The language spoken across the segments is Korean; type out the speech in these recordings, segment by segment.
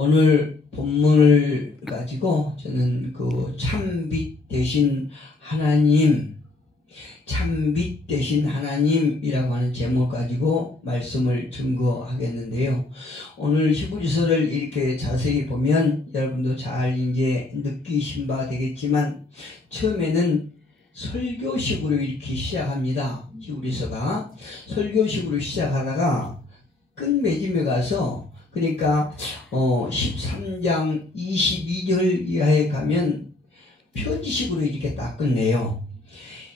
오늘 본문을 가지고 저는 그 참빛 되신 하나님, 참빛 되신 하나님이라고 하는 제목 가지고 말씀을 증거하겠는데요. 오늘 히브리서를 이렇게 자세히 보면 여러분도 잘 이제 느끼신 바 되겠지만 처음에는 설교식으로 이렇게 시작합니다. 히브리서가 설교식으로 시작하다가 끝맺음에 가서 그러니까 13장 22절 이하에 가면 편지식으로 이렇게 딱 끝내요.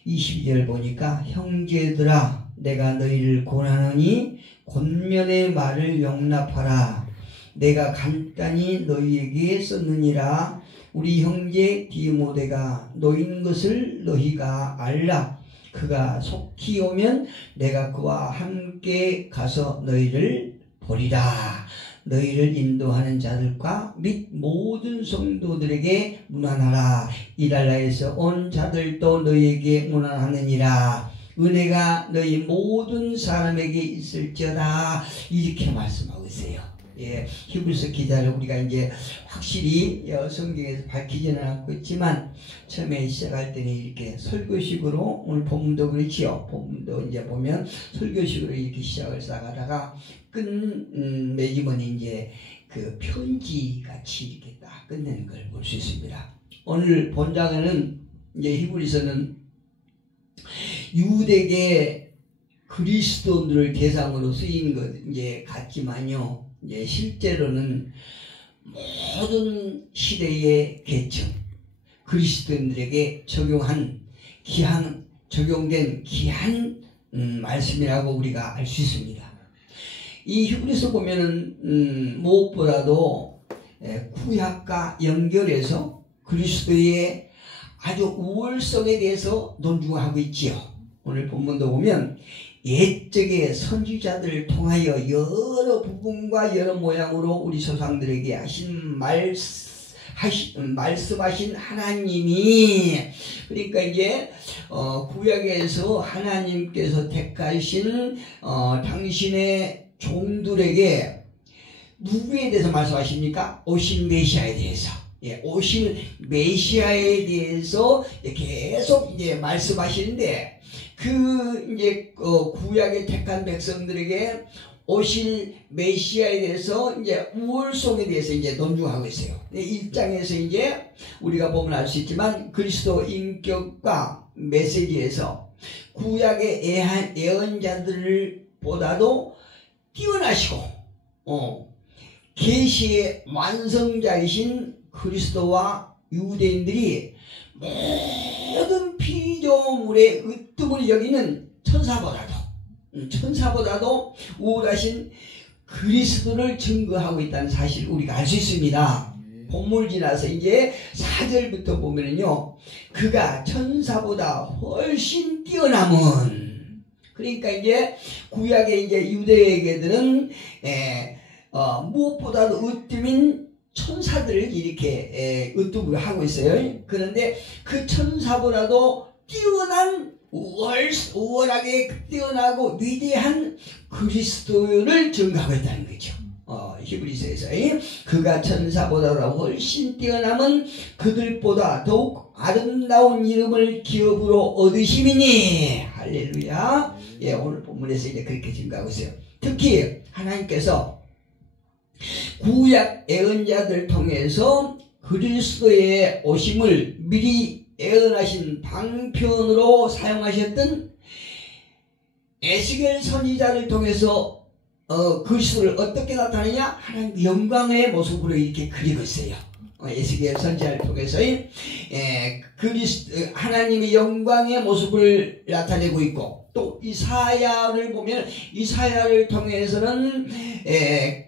22절 보니까 형제들아 내가 너희를 권하노니 권면의 말을 용납하라. 내가 간단히 너희에게 썼느니라. 우리 형제 디모데가 너인 것을 너희가 알라. 그가 속히 오면 내가 그와 함께 가서 너희를 보리라. 너희를 인도하는 자들과 및 모든 성도들에게 문안하라. 이달라에서 온 자들도 너희에게 문안하느니라. 은혜가 너희 모든 사람에게 있을지어다. 이렇게 말씀하고 있어요. 예, 히브리서 기자를 우리가 이제 확실히 성경에서 밝히지는 않고 있지만 처음에 시작할 때는 이렇게 설교식으로, 오늘 본문도 그렇지요. 본문도 이제 보면 설교식으로 이렇게 시작을 쌓아가다가 끝맺음은 이제 그 편지 같이 이렇게 딱 끝내는 걸 볼 수 있습니다. 오늘 본장에는 이제 히브리서는 유대계 그리스도인들을 대상으로 쓰인 것 이제 같지만요. 이제 실제로는 모든 시대의 계층 그리스도인들에게 적용된 귀한 말씀이라고 우리가 알 수 있습니다. 이 히브리서 보면은 무엇보다도 구약과 연결해서 그리스도의 아주 우월성에 대해서 논중하고 있지요. 오늘 본문도 보면 옛적의 선지자들을 통하여 여러 부분과 여러 모양으로 우리 조상들에게 말씀하신 하나님이, 그러니까 이제 구약에서 하나님께서 택하신 당신의 종들에게 누구에 대해서 말씀하십니까? 오신 메시아에 대해서. 예, 오신 메시아에 대해서 계속 이제 말씀하시는데, 이제 구약의 택한 백성들에게 오실 메시아에 대해서 이제 우월성에 대해서 이제 논중하고 있어요. 1장에서 이제 우리가 보면 알 수 있지만 그리스도 인격과 메시지에서 구약의 예언자들보다도 뛰어나시고 계시의 완성자이신 그리스도와 유대인들이 모든 피조물의 으뜸을 여기는 천사보다도 우월하신 그리스도를 증거하고 있다는 사실 우리가 알 수 있습니다. 본문을 지나서 이제 4절부터 보면은요, 그가 천사보다 훨씬 뛰어남은, 그러니까 이제 구약의 이제 유대에게들은 무엇보다도 으뜸인 천사들을 이렇게 으뜸을 하고 있어요. 그런데 그 천사보다도 뛰어난 우월하게 뛰어나고 위대한 그리스도를 증거하고 있다는 거죠. 히브리서에서 그가 천사보다 훨씬 뛰어남은 그들보다 더욱 아름다운 이름을 기업으로 얻으심이니. 할렐루야. 예, 오늘 본문에서 이제 그렇게 증거하고 있어요. 특히 하나님께서 구약 예언자들 통해서 그리스도의 오심을 미리 예언하신 방편으로 사용하셨던 에스겔 선지자를 통해서 그리스도를 어떻게 나타내냐? 하나님 영광의 모습으로 이렇게 그리고 있어요. 에스겔 선지자를 통해서 하나님의 영광의 모습을 나타내고 있고, 또 이사야를 보면 이사야를 통해서는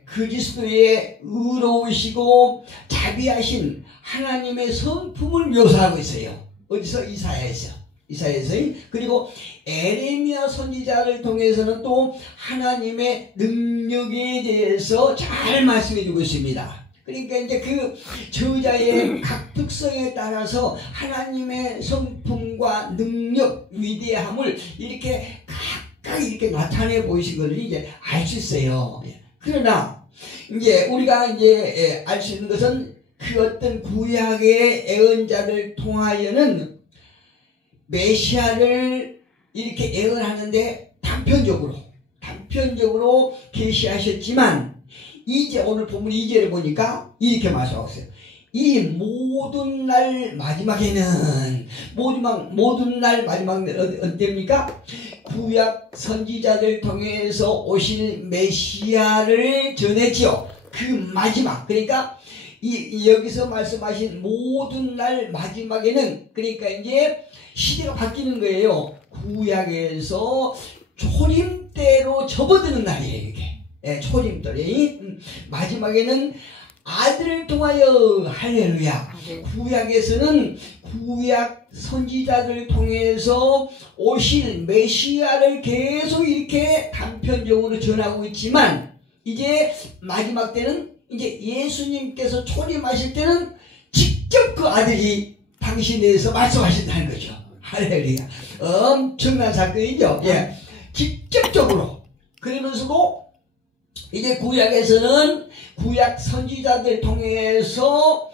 그리스도의 의로우시고 자비하신 하나님의 성품을 묘사하고 있어요. 어디서? 이사야에서. 그리고 에레미야 선지자를 통해서는 또 하나님의 능력에 대해서 잘 말씀해 주고 있습니다. 그러니까 이제 그 저자의 각 특성에 따라서 하나님의 성품과 능력, 위대함을 이렇게 각각 이렇게 나타내 보이신 것을 이제 알 수 있어요. 그러나 이제 우리가 이제 알 수 있는 것은 그 어떤 구약의 예언자를 통하여는 메시아를 이렇게 예언하는데 단편적으로 계시하셨지만 이제 오늘 본문 2절을 보니까 이렇게 말씀하고 있어요. 이 모든 날 마지막에는 모든 날 마지막은 언제입니까? 구약 선지자들 통해서 오실 메시아를 전했지요. 그 마지막, 그러니까 여기서 말씀하신 모든 날 마지막에는, 그러니까 이제 시대가 바뀌는 거예요. 구약에서 초림때로 접어드는 날이에요, 이게. 초림때이 마지막에는 아들을 통하여, 할렐루야. 구약에서는 구약 선지자들 통해서 오실 메시아를 계속 이렇게 단편적으로 전하고 있지만, 이제 마지막 때는 이제 예수님께서 초림하실 때는 직접 그 아들이 당신에 대해서 말씀하신다는 거죠. 할렐루야. 엄청난 사건이죠. 예. 직접적으로. 그러면서도 이제 구약에서는 구약 선지자들 통해서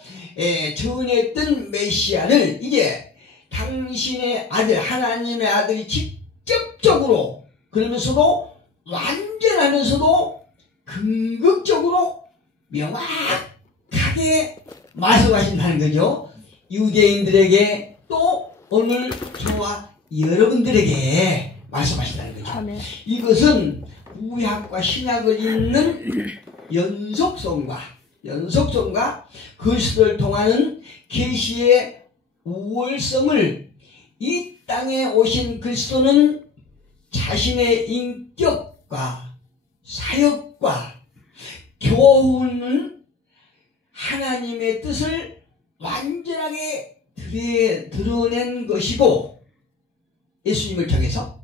전했던 메시아를 이제 당신의 아들, 하나님의 아들이 직접적으로, 그러면서도 완전하면서도 긍극적으로 명확하게 말씀하신다는 거죠. 유대인들에게 또 오늘 저와 여러분들에게 말씀하신다는 거죠. 아멘. 이것은 구약과 신약을 잇는 연속성과 그리스도를 통하는 계시의 우월성을, 이 땅에 오신 그리스도는 자신의 인격과 사역과 교훈은 하나님의 뜻을 완전하게 드러낸 것이고, 예수님을 통해서,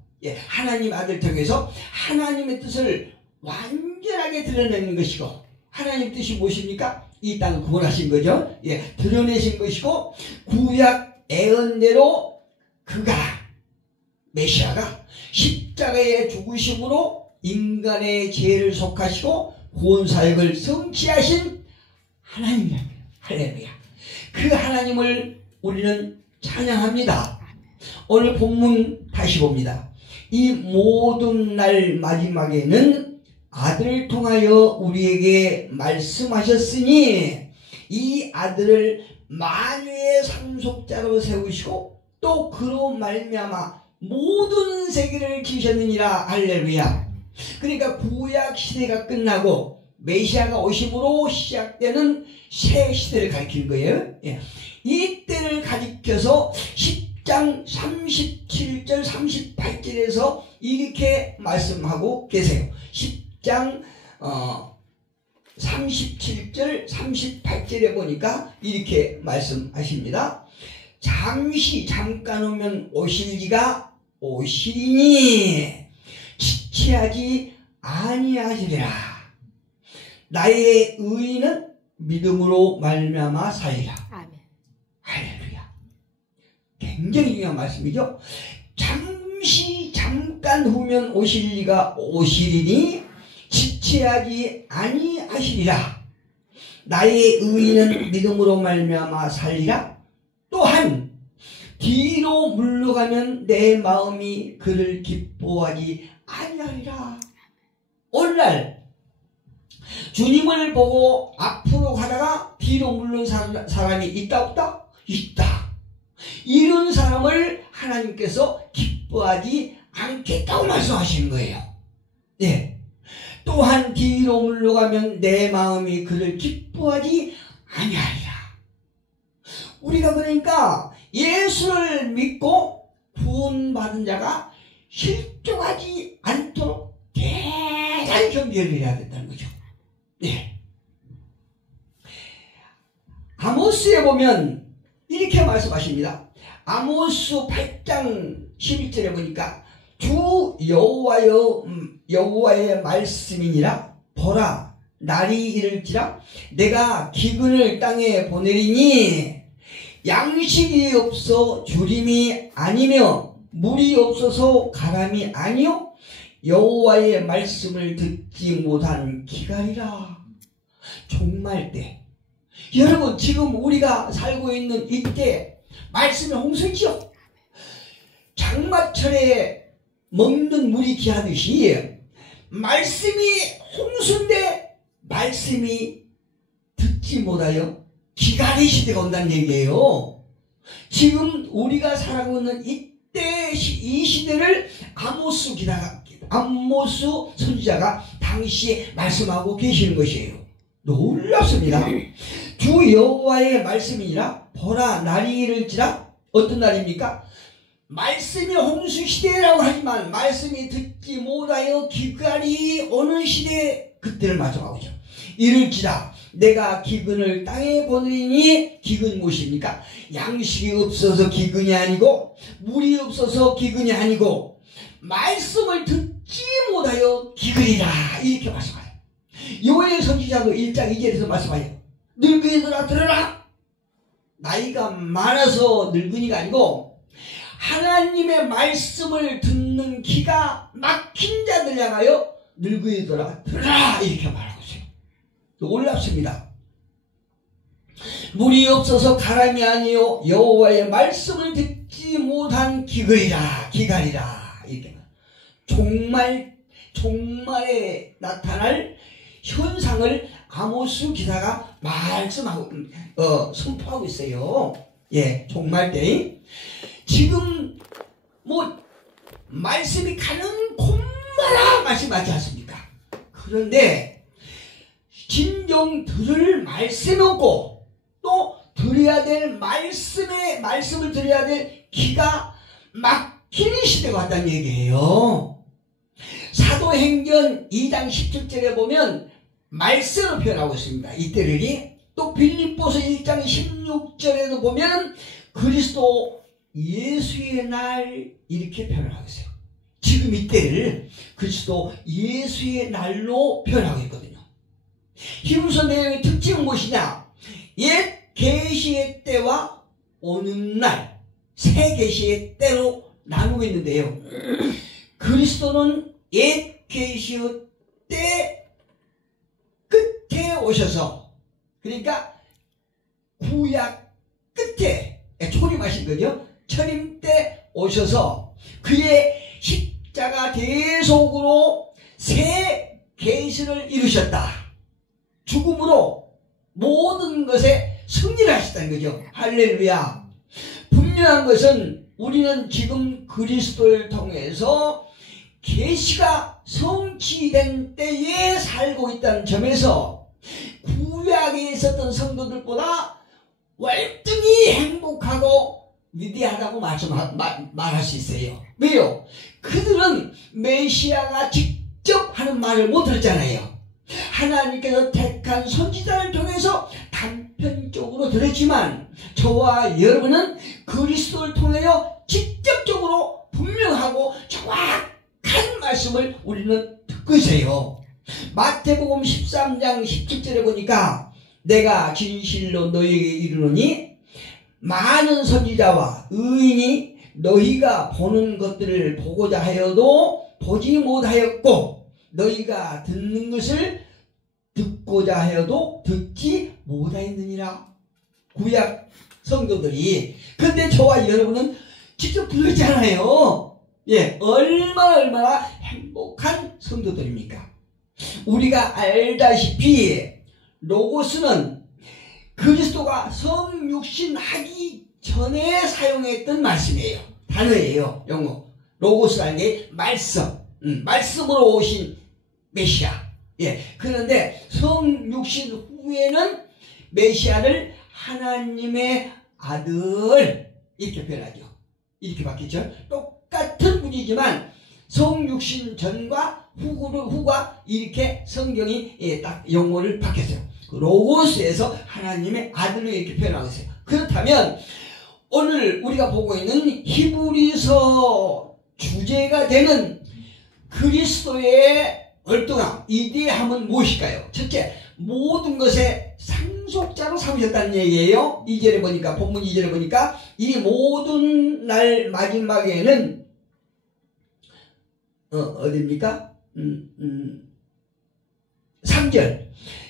하나님 아들 통해서 하나님의 뜻을 완전하게 드러내는 것이고, 하나님 뜻이 무엇입니까? 이 땅을 구원하신 거죠. 드러내신 것이고, 구약 예언대로 그가, 메시아가 십자가의 죽으심으로 인간의 죄를 속하시고 구원사역을 성취하신 하나님이랍니다. 할렐루야. 그 하나님을 우리는 찬양합니다. 오늘 본문 다시 봅니다. 이 모든 날 마지막에는 아들을 통하여 우리에게 말씀하셨으니 이 아들을 만유의 상속자로 세우시고 또 그로 말미암아 모든 세계를 지으셨느니라. 할렐루야. 그러니까 구약 시대가 끝나고 메시아가 오심으로 시작되는 새 시대를 가리키는 거예요. 이 때를 가리켜서 10장 37절 38절에서 이렇게 말씀하고 계세요. 10장 37절 38절에 보니까 이렇게 말씀하십니다. 잠깐 오면 오실 이가 오시리니 지체하지 아니하시리라. 나의 의인은 믿음으로 말미암아 살리라. 아멘. 할렐루야. 굉장히 중요한 말씀이죠. 잠깐 후면 오실 이가 오시리니 지체하지 아니하시리라. 나의 의인은 믿음으로 말미암아 살리라. 또한 뒤로 물러가면 내 마음이 그를 기뻐하지 아니하리라. 오늘날 주님을 보고 앞으로 가다가 뒤로 물른 사람이 있다 없다? 있다. 이런 사람을 하나님께서 기뻐하지 않겠다고 말씀하시는 거예요. 또한 뒤로 물러가면 내 마음이 그를 기뻐하지 아니하리라. 우리가 그러니까 예수를 믿고 구원받은 자가 실족하지 않도록 대단히 경계를 해야 된다는 거죠. 아모스에 보면 이렇게 말씀하십니다. 아모스 8장 11절에 보니까 주 여호와의 말씀이니라. 보라, 날이 이를지라 내가 기근을 땅에 보내리니 양식이 없어 주림이 아니며 물이 없어서 가람이 아니요 여호와의 말씀을 듣지 못한 기갈이라. 종말 때. 여러분, 지금 우리가 살고 있는 이때 말씀의 홍수죠. 장마철에 먹는 물이 귀하듯이 말씀이 홍수인데 말씀이 듣지 못하여 기간의 시대가 온다는 얘기예요. 지금 우리가 살아가고 있는 이때 이 시대를 아모스 선지자가 당시에 말씀하고 계시는 것이에요. 놀랍습니다. 주 여호와의 말씀이니라. 보라, 날이 이를지라. 어떤 날입니까? 말씀이 홍수 시대라고 하지만 말씀이 듣지 못하여 기근이 오는 시대, 그때를 말씀하고죠. 이를지라 내가 기근을 땅에 보내리니. 기근 무엇입니까? 양식이 없어서 기근이 아니고 물이 없어서 기근이 아니고 말씀을 듣지 못하여 기근이라, 이렇게 말씀하세요. 요엘 선지자도 1장 2절에서 말씀하세요. 늙은이들아 들어라. 나이가 많아서 늙은이가 아니고 하나님의 말씀을 듣는 기가 막힌 자들 향하여 늙은이들아 들어라, 이렇게 말하고 있어요. 놀랍습니다. 물이 없어서 가람이 아니요 여호와의 말씀을 듣지 못한 기근이라, 기간이라, 이렇게 종말에 나타날 현상을 아모스 기사가 말씀하고 선포하고 있어요. 예, 종말 때 지금 말씀이 가는 곳마다 말씀하지 않습니까? 그런데 진정 들을 말씀이 없고 또 드려야 될 말씀을 드려야 될 기가 막히는 시대가 왔다는 얘기예요. 사도행전 2장 17절에 보면 말씀을 표현하고 있습니다. 이때를. 또 빌립보서 1장 16절에도 보면 그리스도 예수의 날, 이렇게 표현하고 있어요. 지금 이때를 그리스도 예수의 날로 표현하고 있거든요. 히브리서 내용의 특징은 무엇이냐? 옛 계시의 때와 오는 날, 새 계시의 때로 나누고 있는데요. 그리스도는 옛 계시의 때 끝에 오셔서, 그러니까 구약 끝에 초림하신 거죠. 철임 때 오셔서 그의 십자가 대속으로 새 계시를 이루셨다. 죽음으로 모든 것에 승리를 하셨다는 거죠. 할렐루야. 분명한 것은 우리는 지금 그리스도를 통해서 계시가 성취된 때에 살고 있다는 점에서 구약에 있었던 성도들보다 월등히 행복하고 위대하다고 말할 수 있어요. 왜요? 그들은 메시아가 직접 하는 말을 못 들었잖아요. 하나님께서 택한 선지자를 통해서 단편적으로 들었지만 저와 여러분은 그리스도를 통하여 직접적으로 분명하고 정확한 말씀을 우리는 듣고 있어요. 마태복음 13장 17절에 보니까 내가 진실로 너희에게 이르노니 많은 선지자와 의인이 너희가 보는 것들을 보고자 하여도 보지 못하였고 너희가 듣는 것을 듣고자 하여도 듣지 못하였느니라. 구약 성도들이. 근데 저와 여러분은 직접 들었잖아요. 예, 얼마나 행복한 성도들입니까? 우리가 알다시피 로고스는 그리스도가 성육신하기 전에 사용했던 말씀이에요. 단어예요. 영어. 로고스라는 게 말씀으로 오신 메시아. 예. 그런데 성육신 후에는 메시아를 하나님의 아들, 이렇게 표현하죠. 이렇게 바뀌죠. 똑같은 분이지만 성육신 전과 후가 이렇게 성경이 딱 용어를 바뀌었어요. 로고스에서 하나님의 아들로 이렇게 표현하고 있어요. 그렇다면 오늘 우리가 보고 있는 히브리서 주제가 되는 그리스도의 월등함, 이대함은 무엇일까요? 첫째, 모든 것의 상속자로 삼으셨다는 얘기예요. 2절에 보니까, 본문 2절에 보니까 이 모든 날 마지막에는 어디입니까? 3절.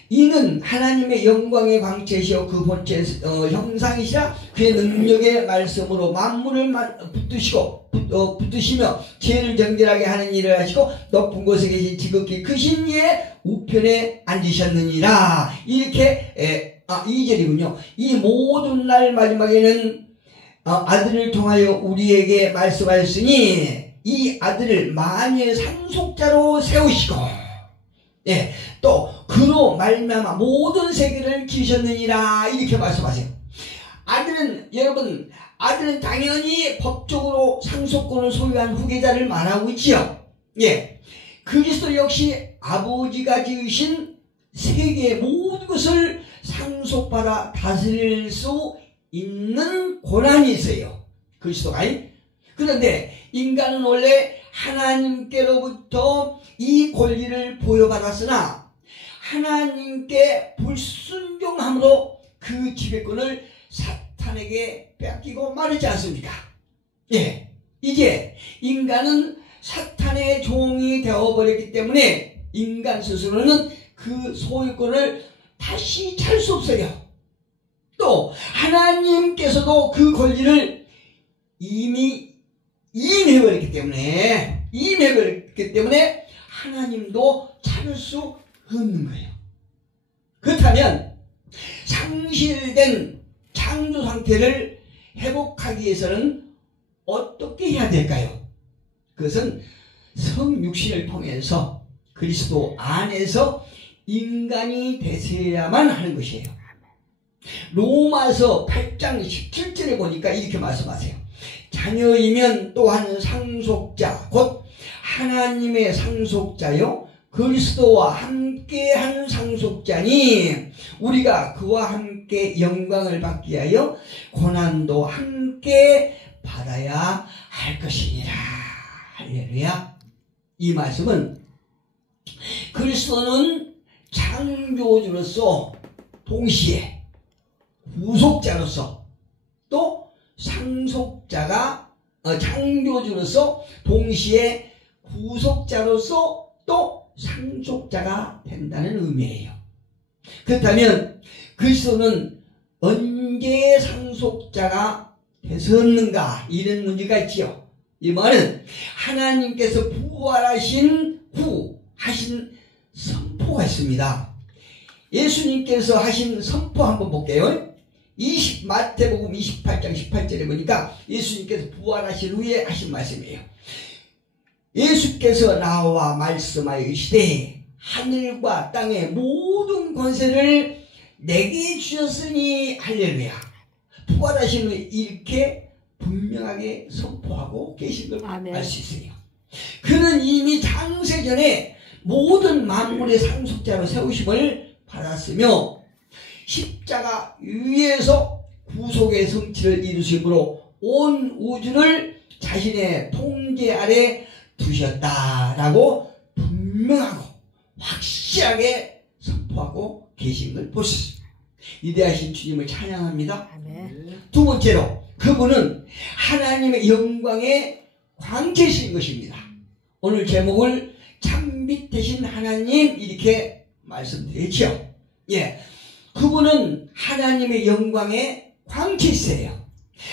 이는 하나님의 영광의 광채시여 그 본체 형상이시라 그의 능력의 말씀으로 만물을 붙드시며 죄를 정결하게 하는 일을 하시고 높은 곳에 계신 지극히 크신 이의 우편에 앉으셨느니라. 이렇게 2절이군요. 이 모든 날 마지막에는 아들을 통하여 우리에게 말씀하였으니 이 아들을 만유의 상속자로 세우시고 또 그로 말미암아 모든 세계를 지으셨느니라. 이렇게 말씀하세요. 아들은 여러분, 아들은 당연히 법적으로 상속권을 소유한 후계자를 말하고 있지요. 그리스도 역시 아버지가 지으신 세계의 모든 것을 상속받아 다스릴 수 있는 권한이 있어요. 그리스도가. 그런데 인간은 원래 하나님께로부터 이 권리를 부여받았으나 하나님께 불순종함으로 그 지배권을 사탄에게 빼앗기고 말하지 않습니까? 이제 인간은 사탄의 종이 되어버렸기 때문에 인간 스스로는 그 소유권을 다시 찾을 수 없어요. 또 하나님께서도 그 권리를 이미 임해버렸기 때문에 하나님도 찾을 수 없는 거예요. 그렇다면 상실된 창조 상태를 회복하기 위해서는 어떻게 해야 될까요? 그것은 성육신을 통해서 그리스도 안에서 인간이 되셔야만 하는 것이에요. 로마서 8장 17절에 보니까 이렇게 말씀하세요. 자녀이면 또한 상속자 곧 하나님의 상속자요 그리스도와 함께한 상속자니 우리가 그와 함께 영광을 받기 위하여 고난도 함께 받아야 할 것이니라. 할렐루야. 이 말씀은 그리스도는 창조주로서 동시에 후속자로서 또 상속자가 창조주로서 동시에 후속자로서 또 상속자가 된다는 의미예요. 그렇다면 그리스도는 언제 상속자가 되셨는가? 이런 문제가 있지요. 이 말은 하나님께서 부활하신 후 하신 선포가 있습니다. 예수님께서 하신 선포 한번 볼게요. 마태복음 28장 18절에 보니까 예수님께서 부활하신 후에 하신 말씀이에요. 예수께서 나와 말씀하여 이르시되 하늘과 땅의 모든 권세를 내게 주셨으니 할렐루야. 부활하신 후에 이렇게 분명하게 선포하고 계신 걸 알 수 있어요. 그는 이미 창세전에 모든 만물의 상속자로 세우심을 받았으며 십자가 위에서 구속의 성취를 이루심으로 온 우주를 자신의 통제 아래 두셨다라고 분명하고 확실하게 선포하고 계신 걸 볼 수 있습니다. 위대하신 주님을 찬양합니다. 아멘. 두 번째로 그분은 하나님의 영광의 광채이신 것입니다. 오늘 제목을 참빛 되신 하나님 이렇게 말씀드렸죠. 그분은 하나님의 영광의 광채이세요.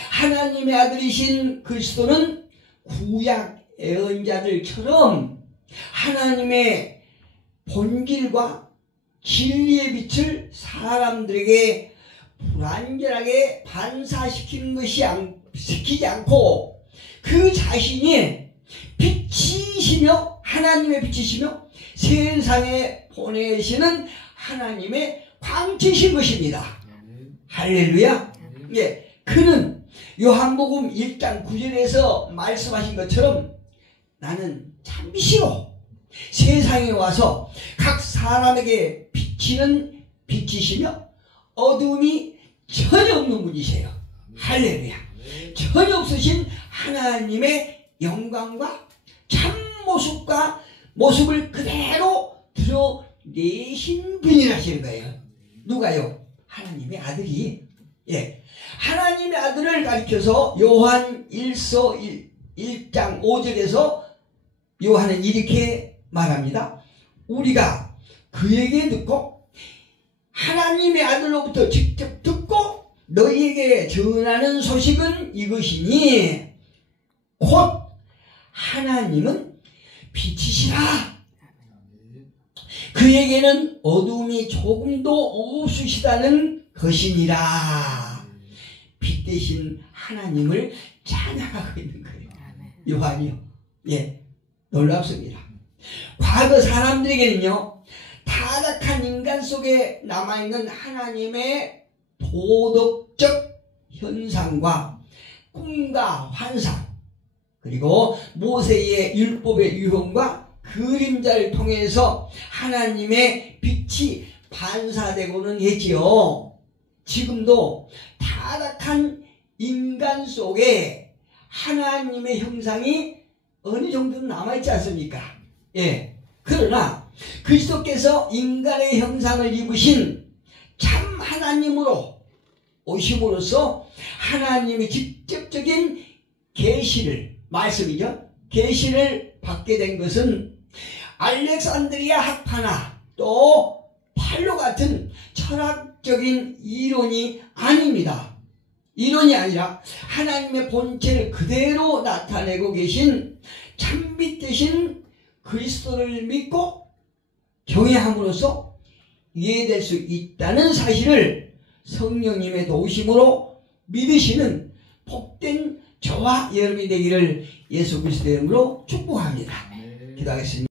하나님의 아들이신 그리스도는 구약 예언자들처럼 하나님의 본질과 진리의 빛을 사람들에게 불완전하게 반사시키지 않고 그 자신이 빛이시며 하나님의 빛이시며 세상에 보내시는 하나님의 광채이신 것입니다. 할렐루야. 그는 요한복음 1장 9절에서 말씀하신 것처럼 나는 참빛이요 세상에 와서 각 사람에게 비치는 빛이시며 어두움이 전혀 없는 분이세요. 할렐루야. 전혀 없으신 하나님의 영광과 참모습과 모습을 그대로 드러내신 분이라시는 거예요. 누가요? 하나님의 아들이. 하나님의 아들을 가리켜서 요한 1서 1장 5절에서 요한은 이렇게 말합니다. 우리가 그에게 듣고 하나님의 아들로부터 직접 듣고 너희에게 전하는 소식은 이것이니 곧 하나님은 빛이시라. 그에게는 어둠이 조금도 없으시다는 것이니라. 빛 대신 하나님을 찬양하고 있는 거예요. 요한이요. 예, 놀랍습니다. 과거 사람들에게는요, 타락한 인간 속에 남아있는 하나님의 도덕적 현상과 꿈과 환상, 그리고 모세의 율법의 유형과 그림자를 통해서 하나님의 빛이 반사되고는 했지요. 지금도 타락한 인간 속에 하나님의 형상이 어느 정도는 남아있지 않습니까? 예. 그러나 그리스도께서 인간의 형상을 입으신 참 하나님으로 오심으로써 하나님의 직접적인 계시를, 말씀이죠, 계시를 받게 된 것은 알렉산드리아 학파나 또 팔로 같은 철학적인 이론이 아닙니다. 이론이 아니라 하나님의 본체를 그대로 나타내고 계신 참빛 되신 그리스도를 믿고 경외함으로써 이해될 수 있다는 사실을 성령님의 도우심으로 믿으시는 복된 저와 여러분이 되기를 예수 그리스도의 이름으로 축복합니다. 기도하겠습니다.